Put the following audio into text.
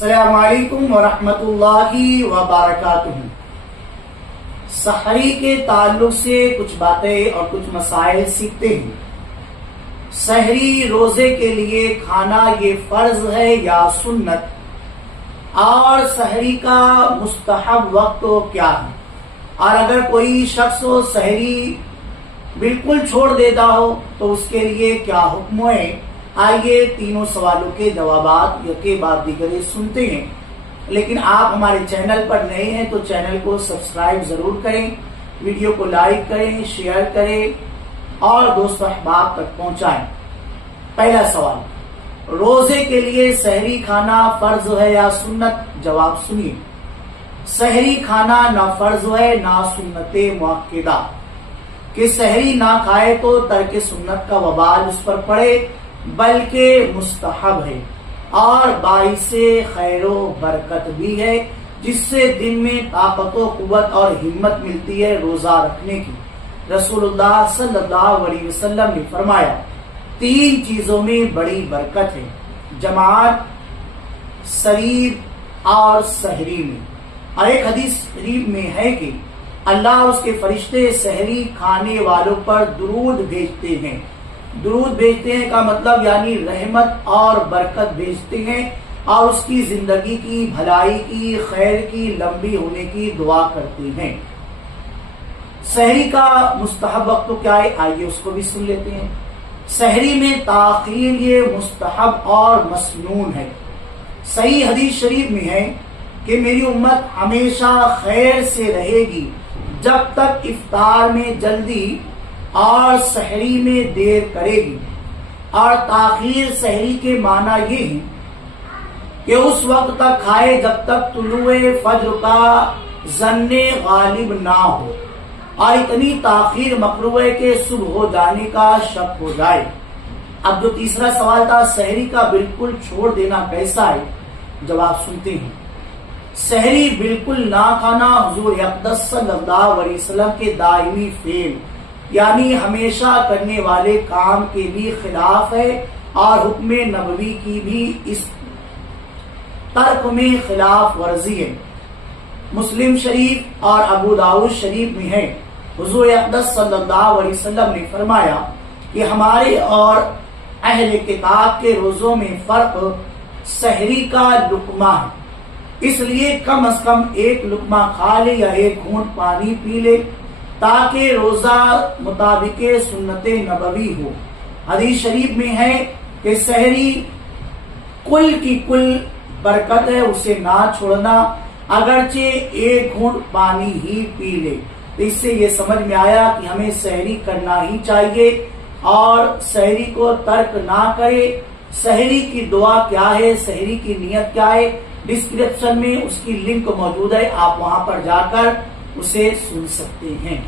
अस्सलामु अलैकुम वरहमतुल्लाहि वबरकातुहू। सहरी के ताल्लुक से कुछ बातें और कुछ मसाइल सीखते हैं। सहरी रोजे के लिए खाना ये फर्ज है या सुन्नत, और सहरी का मुस्तहब वक्त क्या है, और अगर कोई शख्स सहरी बिल्कुल छोड़ देता हो तो उसके लिए क्या हुक्म है। आइए तीनों सवालों के जवाब यके बाद दीगरे सुनते हैं। लेकिन आप हमारे चैनल पर नए हैं तो चैनल को सब्सक्राइब जरूर करें, वीडियो को लाइक करें, शेयर करें और दोस्तों अहबाब तक पहुंचाएं। पहला सवाल, रोजे के लिए सहरी खाना फर्ज है या सुन्नत? जवाब सुनिए, सहरी खाना ना फर्ज है ना सुन्नते मुअक्किदा, कि सहरी ना खाए तो तर्क सुन्नत का वबाल उस पर पड़े, बल्कि मुस्तहब है और बाइसे खैरो बरकत भी है, जिससे दिन में ताकत कुव्वत और हिम्मत मिलती है रोजा रखने की। रसूलुल्लाह सल्लल्लाहु अलैहि वसल्लम ने फरमाया, तीन चीजों में बड़ी बरकत है, जमात, शरीर और सहरी में। और एक हदीस शरीफ में है कि अल्लाह उसके फरिश्ते सहरी खाने वालों पर दुरूद भेजते हैं। दुरूद भेजते हैं का मतलब यानी रहमत और बरकत भेजते हैं और उसकी जिंदगी की भलाई की, खैर की, लंबी होने की दुआ करते हैं। सहरी का मुस्तहब वक्त तो क्या है, आइए उसको भी सुन लेते हैं। सहरी में ताखीर ये मुस्तहब और मसनून है। सही हदीस शरीफ में है कि मेरी उम्मत हमेशा खैर से रहेगी जब तक इफ्तार में जल्दी और सहरी में देर करेगी। और ताखीर सहरी के माना ये है कि उस वक्त तक खाए जब तक तुलुए फज्र का जन्ने गालिब ना हो, और इतनी ताखीर मकरूह है कि सुबह हो जाने का शक हो जाए। अब जो तीसरा सवाल था, सहरी का बिल्कुल छोड़ देना कैसा है, जवाब सुनते हैं। सहरी बिल्कुल ना खाना हुजूर अक़दस सल्लल्लाहु अलैहि वसल्लम के दायमी फेल यानी हमेशा करने वाले काम के भी खिलाफ है, और हुक्म नबवी की भी इस तर्क में खिलाफ वर्जी है। मुस्लिम शरीफ और अबू दाऊद शरीफ में है, हुजूर अक़दस सल्लल्लाहु अलैहि वसल्लम ने फरमाया कि हमारे और अहले किताब के रोजों में फर्क सहरी का लुकमा है, इसलिए कम से कम एक लुकमा खा ले या एक घूंट पानी पी ले ताकि रोजा मुताबिक सुन्नते नबवी हो। हदीस शरीफ में है कि सहरी कुल की कुल बरकत है, उसे ना छोड़ना, अगरचे एक घूंट पानी ही पी ले। तो इससे ये समझ में आया कि हमें सहरी करना ही चाहिए और सहरी को तर्क ना करे। सहरी की दुआ क्या है, सहरी की नियत क्या है, डिस्क्रिप्शन में उसकी लिंक मौजूद है, आप वहां पर जाकर उसे सुन सकते हैं।